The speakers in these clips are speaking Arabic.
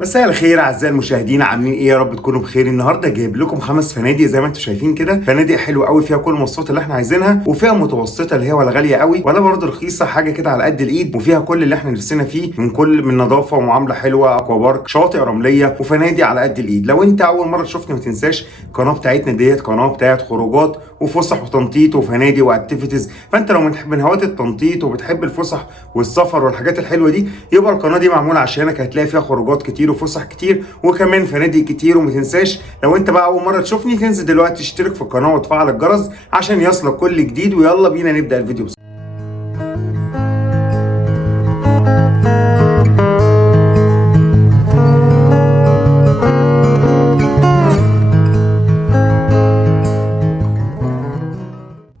مساء الخير اعزائي المشاهدين، عاملين ايه؟ يا رب تكونوا بخير. النهارده جايب لكم 5 فنادق زي ما انتم شايفين كده. فنادق حلوه قوي، فيها كل المواصفات اللي احنا عايزينها، وفيها متوسطه اللي هي ولا غاليه قوي ولا برضه رخيصه، حاجه كده على قد الايد، وفيها كل اللي احنا نفسنا فيه من نظافه ومعامله حلوه، اكوا بارك، شواطئ رمليه، وفنادق على قد الايد. لو انت اول مره تشوفني ما تنساش القناه بتاعتنا ديت قناه بتاعت خروجات وفسح وتنطيط وفنادق واكتيفيتيز. فانت لو من هواة التنطيط وبتحب الفسح والسفر والحاجات الحلوه دي، يبقى القناه دي معموله عشانك. هتلاقي فيها خروجات كتير وفسح كتير وكمان فنادق كتير. وما تنساش لو انت بقى اول مره تشوفني، تنزل دلوقتي تشترك في القناه وتفعل الجرس عشان يصلك كل جديد. ويلا بينا نبدا الفيديو.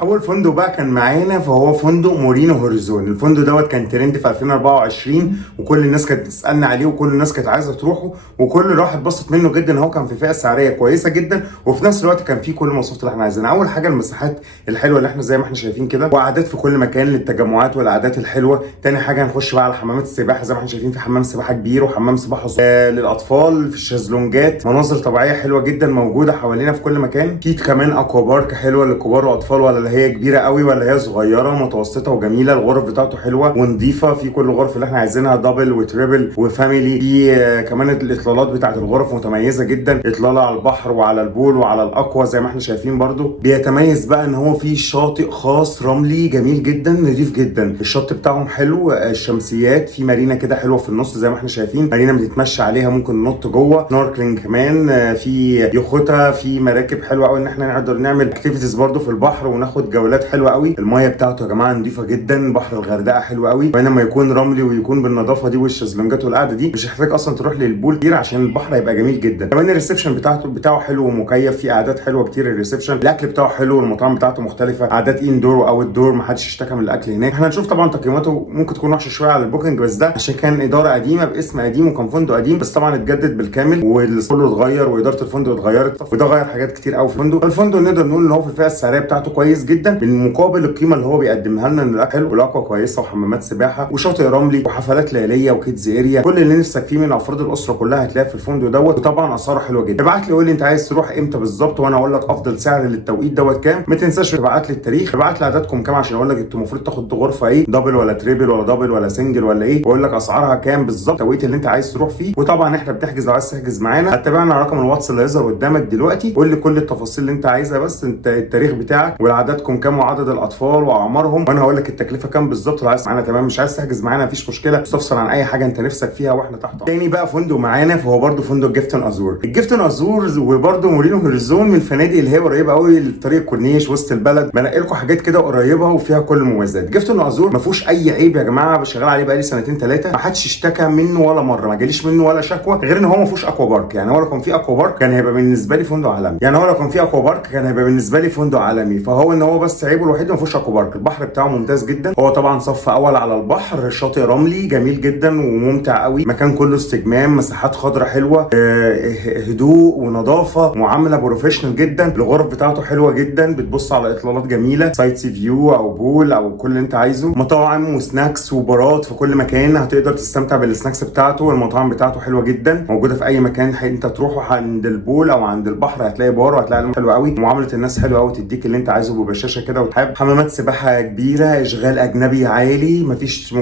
اول فندق بقى كان معانا فهو فندق مورينو هوريزون. الفندق دوت كان ترند في 2024 وكل الناس كانت بتسالنا عليه وكل الناس كانت عايزه تروحه وكل راح اتبسط منه جدا. هو كان في فئه سعريه كويسه جدا وفي نفس الوقت كان فيه كل المواصفات اللي احنا عايزينها. اول حاجه المساحات الحلوه اللي احنا زي ما احنا شايفين كده، وقعدات في كل مكان للتجمعات والقعدات الحلوه. تاني حاجه هنخش بقى على حمامات السباحه. زي ما احنا شايفين في حمام سباحه كبير وحمام سباحه للاطفال، في الشезлونجات مناظر طبيعيه حلوه جدا موجوده حوالينا في كل مكان. في كمان اكوا بارك حلوه للكبار واطفال، ولا اللي هي كبيره قوي ولا هي صغيره، متوسطه وجميله. الغرف بتاعته حلوه ونظيفه، في كل الغرف اللي احنا عايزينها، دبل وتريبل وفاميلي. في كمان الاطلالات بتاعت الغرف متميزه جدا، اطلاله على البحر وعلى البول وعلى الاكوا زي ما احنا شايفين. برده بيتميز بقى ان هو في شاطئ خاص رملي جميل جدا نظيف جدا. الشط بتاعهم حلو، الشمسيات، في مارينا كده حلوه في النص زي ما احنا شايفين، مارينا بتتمشى عليها، ممكن ننط جوه، سنوركلينج كمان، في يخوتة، في مراكب حلوه قوي ان احنا نقدر نعمل اكتيفيتيز برده في البحر وناخد جولات حلوه قوي. المايه بتاعته يا جماعه نظيفه جدا، بحر الغردقه حلو قوي، بينما يكون رملي ويكون بالنظافه دي والشезлونجات والقعده دي، مش هتحتاج اصلا تروح للبول كتير عشان البحر هيبقى جميل جدا. كمان الريسبشن بتاعه حلو ومكيف، في قعدات حلوه كتير. الريسبشن الاكل بتاعه حلو، المطاعم بتاعته مختلفه، قعدات اندور واوت دور، ما حدش اشتكى من الاكل هناك. احنا هنشوف طبعا تقييماته ممكن تكون وحشه شويه على البوكينج، بس ده عشان كان اداره قديمه باسم قديم وكان فندق قديم، بس طبعا اتجدد بالكامل والكل اتغير واداره الفندق اتغيرت، وده غير حاجات كتير قوي في الفندق نقدر نقول ان هو في الفئه السعريه بتاعته كويس جدا، بالمقابل القيمه اللي هو بيقدمها لنا ان الاكل حلو والاكوا كويسه وحمامات سباحه وشاطئ رملي وحفلات ليليه وكيدز اريا. كل اللي نفسك فيه من افراد الاسره كلها هتلاقيه في الفندق دوت، وطبعا اسعاره حلوه جدا. ابعت لي قول لي انت عايز تروح امتى بالظبط وانا اقول لك افضل سعر للتوقيت دوت كام. ما تنساش تبعت لي التاريخ، ابعت لي عددكم كام عشان اقول لك انتوا المفروض تاخد غرفه ايه، دبل ولا تريبل ولا دبل ولا سنجل ولا ايه، واقول لك اسعارها كام بالظبط، التوقيت اللي انت عايز تروح فيه. وطبعا احنا بتحجز، لو عايز تحجز معانا هتتابعنا على رقم الواتس اللي هيظهر قدامك دلوقتي. قول لي كل التفاصيل اللي انت عايزها، بس انت التاريخ بتاعك وعددكم كام وعدد الاطفال واعمارهم، وانا هقول لك التكلفه كام بالظبط. لو عايز معانا تمام، مش عايز تحجز معانا مفيش مشكله، استفسر عن اي حاجه انت نفسك فيها واحنا تحت. تاني بقى فندق معانا فهو برده فندق جيفتون ازور. الجيفتون ازور وبرده مورينو هوريزون من الفنادق اللي هي قريبه قوي لطريق الكورنيش وسط البلد، بنقي لكم حاجات كده قريبه وفيها كل المميزات. جيفتون ازور ما فيهوش اي عيب يا جماعه، شغال عليه بقالي سنتين ثلاثه، ما حدش اشتكى منه ولا مره، ما جاليش منه ولا شكوى، غير ان هو ما فيهوش اكوا بارك. يعني هو لو كان فيه اكوا بارك كان هيبقى بالنسبه لي فندق عالمي، فهو ان هو بس عيبه الوحيد ما فيهوش اكوا بارك. البحر بتاعه ممتاز جدا، هو طبعا صف اول على البحر، شاطئ رملي جميل جدا وممتع قوي، مكان كله استجمام، مساحات خضراء حلوه، هدوء ونظافه، معامله بروفيشنال جدا. الغرف بتاعته حلوه جدا، بتبص على اطلالات جميله، سايت سي فيو او بول او كل اللي انت عايزه، مطاعم وسناكس وبارات في كل مكان، هتقدر تستمتع بالسناكس بتاعته. والمطاعم بتاعته حلوه جدا، موجوده في اي مكان انت تروحه، عند البول او عند البحر هتلاقي بار وهتلاقي حلو قوي، معامله الناس حلوه قوي، تديك اللي انت عايزه ببشاشه كده وتحب. حمامات سباحه كبيره، اشغال اجنبي عالي، مفيش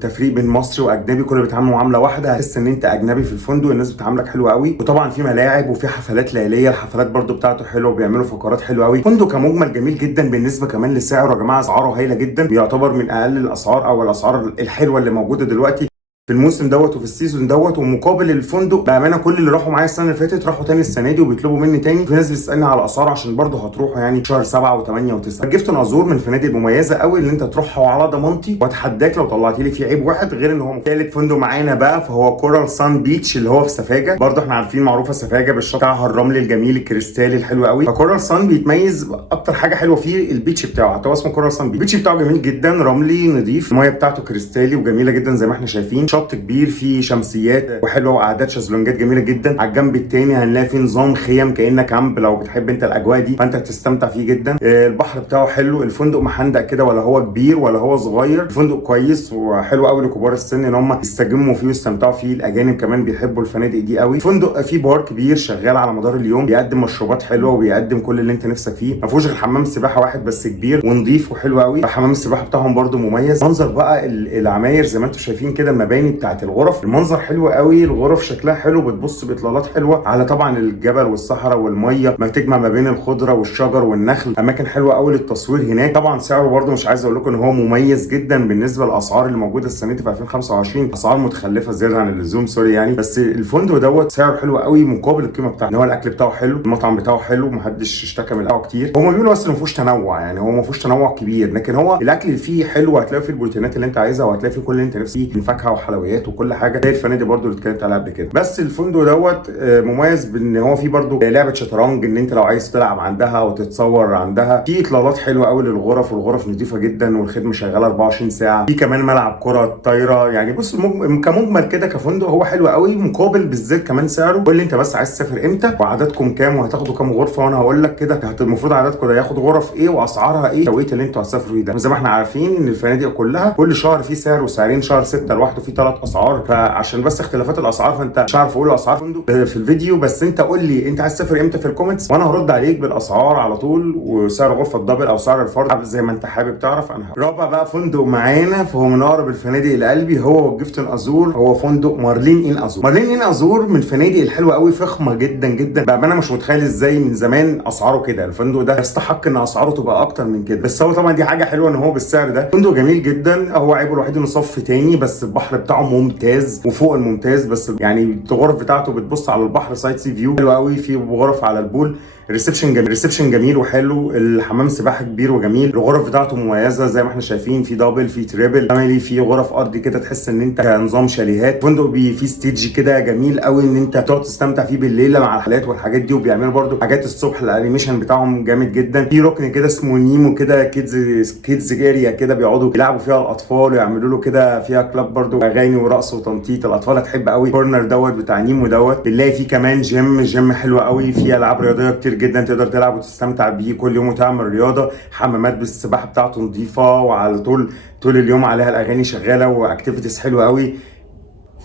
تفريق بين مصري واجنبي، كله بيتعاملوا معامله واحده، هتحس ان انت اجنبي في الفندق، الناس بتعاملك حلو قوي. وطبعا في ملاعب وفي حفلات ليليه، الحفلات برده بتاعته حلوه وبيعملوا فقرات حلوه قوي. فندق كمجمل جميل جدا، بالنسبه كمان لسعره يا جماعه اسعاره هايله جدا، بيعتبر من اقل الاسعار او الاسعار الحلوه اللي موجوده دلوقتي في الموسم دوت وفي السيزون دوت. ومقابل الفندق بامانه كل اللي راحوا معايا السنه اللي فاتت راحوا تاني السنه دي وبيطلبوا مني تاني. في ناس بتسالني على اسعار عشان برضه هتروحوا يعني شهر 7 و8 و9. جيفتون ازور من الفنادق المميزه قوي اللي انت تروحها وعلى ضمانتي، واتحداك لو طلعت لي فيه عيب واحد غير ان هو ثالث فندق معانا بقى فهو كورال سان بيتش اللي هو في سفاجه. برضه احنا عارفين معروفه سفاجه بالشط بتاعها الرملي الجميل الكريستالي الحلو قوي، فكورال سان بيتميز اكتر حاجه حلوه فيه البيتش بتاعه، حتى هو اسمه كورال سان بيتش. البيتش بتاعه جميل جدا، رملي نظيف، الميه بتاعته كريستالي وجميله جدا زي ما احنا شايفين، شط كبير فيه شمسيات وحلوه وقعدات شезлونجات جميله جدا. على الجنب التاني هنلاقي فيه نظام خيم كانك كامب، لو بتحب انت الاجواء دي فانت هتستمتع فيه جدا. البحر بتاعه حلو، الفندق محندق كده، ولا هو كبير ولا هو صغير، الفندق كويس وحلو قوي لكبار السن ان هم يستجموا فيه ويستمتعوا فيه. الاجانب كمان بيحبوا الفنادق دي قوي. الفندق فيه بار كبير شغال على مدار اليوم، بيقدم مشروبات حلوه وبيقدم كل اللي انت نفسك فيه. ما فيهوش غير حمام سباحه واحد بس كبير ونضيف وحلو قوي. حمام السباحه بتاعهم برده مميز. منظر بقى العماير زي ما انتم شايفين كده، المباني بتاعت الغرف، المنظر حلو قوي. الغرف شكلها حلو، بتبص باطلالات حلوه على طبعا الجبل والصحراء والميه، ما تجمع ما بين الخضره والشجر والنخل. اماكن حلوه قوي للتصوير هناك. طبعا سعره برده مش عايز اقول لكم ان هو مميز جدا بالنسبه للاسعار اللي موجوده السنه دي في 2025. اسعار متخلفه زياده عن اللزوم، سوري يعني. بس الفندق دوت سعره حلو قوي مقابل القيمه بتاعته. ان هو الاكل بتاعه حلو، المطعم بتاعه حلو، محدش اشتكى من القهوه كتير. هو بيقولوا بس ما فيهوش تنوع، يعني هو ما فيهوش تنوع كبير، لكن هو الاكل اللي فيه حلو. هتلاقي فيه البروتينات اللي انت عايزها، وهتلاقي فيه كل اللي انت نفسك فيه من فاكهه وحلويات وكل حاجه، زي الفنادق برده اللي اتكلمت عليها قبل كده. بس الفندق دوت مميز بان هو فيه برده لعبه شطرنج، ان انت لو عايز تلعب عندها او تتصور عندها. في اطلالات حلوه قوي للغرف، والغرف نظيفه جدا، والخدمه شغاله 24 ساعه. في كمان ملعب كره طايره. يعني بص كمجمل كده كفندق هو حلو قوي، مقابل بالذات كمان سعره. قول لي انت بس عايز تسافر امتى، وعددكم كام، وهتاخدوا كام غرفه، وانا هقول لك كده المفروض عددكم ده ياخد غرف ايه واسعارها ايه، التوقيت اللي انتوا هتسافروا فيه ده. زي ما احنا عارفين ان الفنادق كلها كل شهر فيه سعر وسعرين. شهر 6 لوحده فيه 3 اسعار، فعشان بس اختلافات الاسعار فانت مش عارف اقول اسعار فندق في الفيديو. بس انت قول لي انت عايز تسافر امتى في الكومنتس، وانا هرد عليك بالاسعار على طول، وسعر غرفه الدبل او سعر الفرد زي ما انت حابب تعرف. انا رابع بقى فندق معانا، فهو من اقرب الفنادق لقلبي، هو والجيفتون ازور. هو فندق مارلين ان ازور. مارلين ان ازور من الفنادق الحلوه قوي، فخمه جدا جدا. بقى انا مش متخيل ازاي من زمان اسعاره كده. الفندق ده يستحق ان اسعاره تبقى اكتر من كده، بس هو طبعا دي حاجه حلوه ان هو بالسعر ده. فندق جميل جدا. هو عيبه الوحيد انه صف تاني، بس البحر بتاعه ممتاز وفوق الممتاز. بس يعني الغرف بتاعته بتبص على البحر، سايت سي فيو حلو قوي. في غرف على البول، الريسبشن جميل وحلو. الحمام سباحه كبير وجميل. الغرف بتاعته مميزه زي ما احنا شايفين، في دبل، في تريبل، فاميلي، في غرف ارضي كده تحس ان انت نظام شاليهات. فندق فيه ستيج كده جميل قوي ان انت تقعد تستمتع فيه بالليل مع الحفلات والحاجات دي. وبيعملوا برده حاجات الصبح، الانيميشن بتاعهم جامد جدا. في ركن كده اسمه نيمو كده، كيدز اريا كده، بيقعدوا يلعبوا فيها الاطفال ويعملوا له كده فيها كلاب برده، اغاني ورقص وتنطيط. الاطفال هتحب قوي. كورنر دوت بتاع نيمو دوت. بنلاقي فيه كمان جيم حلو قوي، فيه العاب رياضيه كتير جدا تقدر تلعب وتستمتع بيه كل يوم وتعمل رياضه. حمامات بالسباحه بتاعته نظيفه، وعلى طول اليوم عليها الاغاني شغاله، واكتيفيتيز حلوه قوي.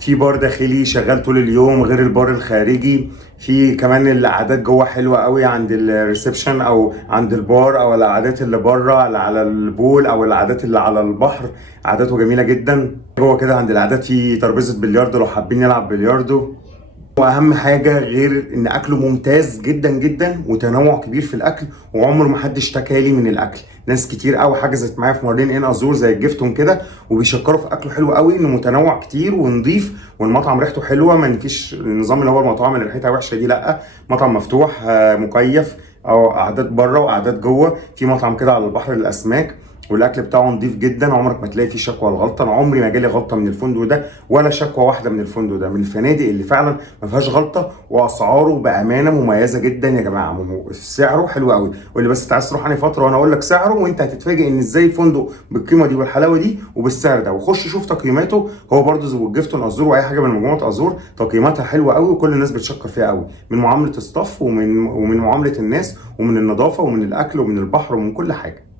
في بار داخلي شغال طول اليوم غير البار الخارجي. في كمان القعدات جوه حلوه قوي عند الريسبشن او عند البار، او القعدات اللي بره على البول، او القعدات اللي على البحر. قعداته جميله جدا. جوه كده عند القعدات في ترابيزه بلياردو لو حابين نلعب بلياردو. واهم حاجه غير ان اكله ممتاز جدا جدا، وتنوع كبير في الاكل، وعمر ما حد اشتكى لي من الاكل. ناس كتير قوي حجزت معايا في مارلين ان ازور زي الجيفتون كده، وبيشكروا في اكله حلو قوي، انه متنوع كتير ونضيف، والمطعم ريحته حلوه. ما فيش النظام اللي هو المطاعم اللي ريحتها وحشه دي، لا، مطعم مفتوح مكيف، او قعدات بره وقعدات جوه. في مطعم كده على البحر للاسماك، والاكل بتاعه نضيف جدا. عمرك ما تلاقي فيه شكوى ولا غلطه. انا عمري ما جالي غلطه من الفندق ده، ولا شكوى واحده من الفندق ده. من الفنادق اللي فعلا ما فيهاش غلطه، واسعاره بامانه مميزه جدا يا جماعه. سعره حلو قوي. واللي بس انت عايز تروح عني فتره وانا اقول لك سعره، وانت هتتفاجئ ان ازاي الفندق بالقيمه دي والحلاوه دي وبالسعر ده. وخش شوف تقييماته. هو برده زي الجيفتون ازور واي حاجه من مجموعه ازور، تقييماتها حلوه قوي، وكل الناس بتشكر فيها قوي، من معامله الستاف ومن معامله الناس، ومن النظافه، ومن الاكل، ومن البحر، ومن كل حاجه.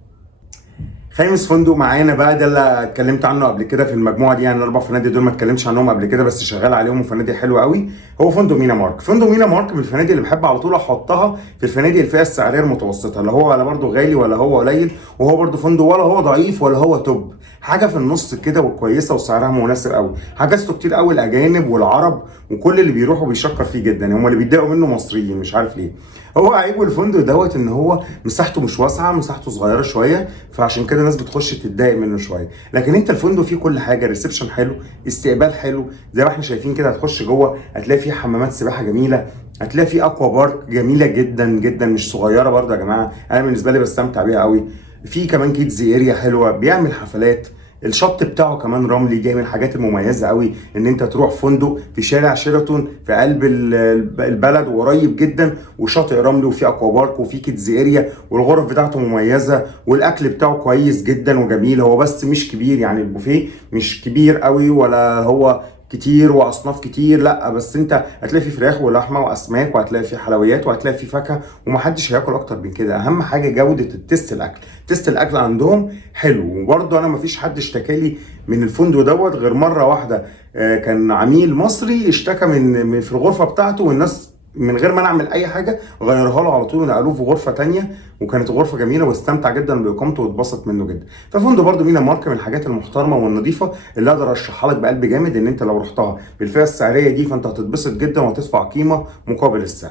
خامس فندق معانا بقى، ده اللي اتكلمت عنه قبل كده في المجموعه دي. يعني الاربع فنادق دول ما اتكلمتش عنهم قبل كده، بس شغال عليهم وفنادق حلوه قوي. هو فندق مينا مارك. فندق مينا مارك من الفنادق اللي بحب على طول احطها في الفنادق الفئه السعريه المتوسطه، اللي هو ولا برده غالي ولا هو قليل، وهو برده فندق ولا هو ضعيف ولا هو توب، حاجه في النص كده وكويسه وسعرها مناسب قوي. حجزته كتير قوي الاجانب والعرب، وكل اللي بيروحوا بيشكر فيه جدا. هم اللي بيتضايقوا منه مصريين، مش عارف ليه. هو عيبه الفندق دوت ان هو مساحته مش واسعه، مساحته صغيره شويه، فعشان كده الناس بتخش تتضايق منه شويه. لكن انت الفندق فيه كل حاجه، ريسبشن حلو، استقبال حلو، زي ما احنا شايفين كده. هتخش جوه هتلاقي فيه حمامات سباحه جميله، هتلاقي فيه اكوا بارك جميله جدا جدا، مش صغيره برده يا جماعه. انا بالنسبه لي بستمتع بيها قوي. في كمان كيدز اريا حلوه، بيعمل حفلات. الشط بتاعه كمان رملي، دي من الحاجات المميزه قوي ان انت تروح فندق في شارع شيراتون في قلب البلد وقريب جدا، وشاطئ رملي وفي اكوا بارك وفي كيدز اريا، والغرف بتاعته مميزه، والاكل بتاعه كويس جدا وجميل. هو بس مش كبير، يعني البوفيه مش كبير قوي ولا هو كتير واصناف كتير، لا، بس انت هتلاقي فيه فراخ ولحمه واسماك، وهتلاقي فيه حلويات، وهتلاقي فيه فاكهه، ومحدش هياكل اكتر من كده. اهم حاجه جوده التست، الاكل، تست الاكل عندهم حلو. وبرده انا مفيش حد اشتكى لي من الفندق دوت غير مره واحده. كان عميل مصري اشتكى من في الغرفه بتاعته، والناس من غير ما نعمل اي حاجه غيرها له على طول ونقلوه في غرفه تانية، وكانت غرفه جميله واستمتع جدا باقامته واتبسط منه جدا. ففندق برده مينا مارك من الحاجات المحترمه والنظيفه اللي اقدر ارشحها لك بقلب جامد، ان انت لو رحتها بالفئه السعريه دي فانت هتتبسط جدا وهتدفع قيمه مقابل السعر.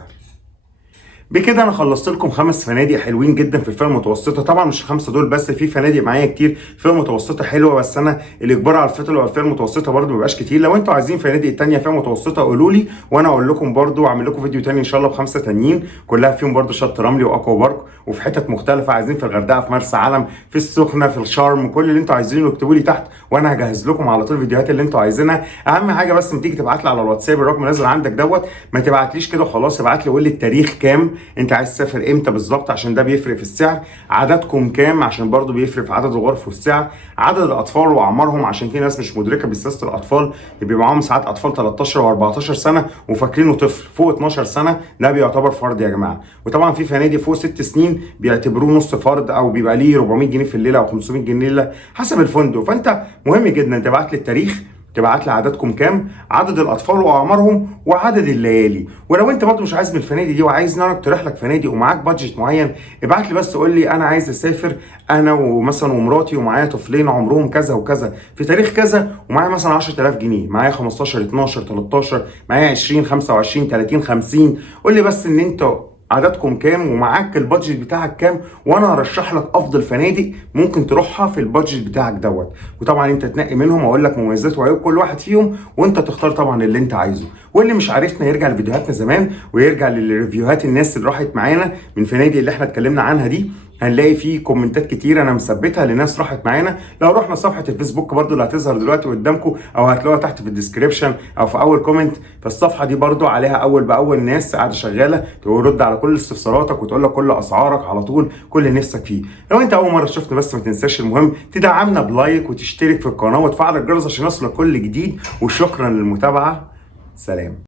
بكده انا خلصت لكم 5 فنادق حلوين جدا في الفئه المتوسطه. طبعا مش ال5 دول بس، في فنادق معايا كتير فئه متوسطه حلوه، بس انا الاجبار على الفئه المتوسطه برده ما بيبقاش كتير. لو انتوا عايزين فنادق تانية فئه متوسطه قولوا لي، وانا اقول لكم برده، واعمل لكم فيديو تاني ان شاء الله ب5 تانيين كلها فيهم برده شط رملي واكوا بارك، وفي حتت مختلفه. عايزين في الغردقه، في مرسى علم، في السخنه، في الشرم، كل اللي انتوا عايزينه اكتبوا لي تحت وانا هجهز لكم على طول الفيديوهات اللي انتوا عايزينها. اهم حاجه بس لما تيجي تبعت لي على الواتساب الرقم نازل عندك دوت، ما تبعتليش كده وخلاص، ابعت لي قول لي التاريخ كام، انت عايز تسافر امتى بالظبط، عشان ده بيفرق في السعر. عددكم كام عشان برضو بيفرق في عدد الغرف والسعر. عدد الاطفال واعمارهم، عشان في ناس مش مدركه بسياسه الاطفال اللي بيبقى معاهم ساعات اطفال 13 و14 سنه وفاكرينه طفل. فوق 12 سنه ده بيعتبر فرد يا جماعه. وطبعا في فنادق فوق 6 سنين بيعتبروه نص فرد، او بيبقى ليه 400 جنيه في الليله او 500 جنيه الليله حسب الفندق. فانت مهم جدا تبعت لي التاريخ، تبعت لي عددكم كام، عدد الاطفال واعمارهم، وعدد الليالي. ولو انت برضو مش عايز من الفنادق دي وعايز نعرف تروح لك فنادق ومعاك بادجت معين، ابعت لي بس قول لي انا عايز اسافر انا ومثلا ومراتي ومعايا طفلين عمرهم كذا وكذا في تاريخ كذا، ومعايا مثلا 10000 جنيه، معايا 15 12 13، معايا 20 25 30 50. قول لي بس ان انت عددكم كام ومعاك البادجت بتاعك كام، وانا هرشح لك افضل فنادق ممكن تروحها في البادجت بتاعك دوت. وطبعا انت تنقي منهم واقول لك مميزات وعيوب كل واحد فيهم، وانت تختار طبعا اللي انت عايزه. واللي مش عارفنا يرجع لفيديوهاتنا زمان ويرجع للريفيوهات الناس اللي راحت معانا من فنادق اللي احنا اتكلمنا عنها دي، هنلاقي فيه كومنتات كتير انا مثبتها لناس راحت معانا. لو رحنا صفحه الفيسبوك برضو اللي هتظهر دلوقتي قدامكم، او هتلاقوها تحت في الديسكريبشن او في اول كومنت، فالصفحه دي برضو عليها اول باول ناس قاعده شغاله ترد على كل استفساراتك وتقول لك كل اسعارك على طول، كل اللي نفسك فيه. لو انت اول مره شفنا بس ما تنساش المهم تدعمنا بلايك وتشترك في القناه وتفعل الجرس عشان يوصلك كل جديد. وشكرا للمتابعه، سلام.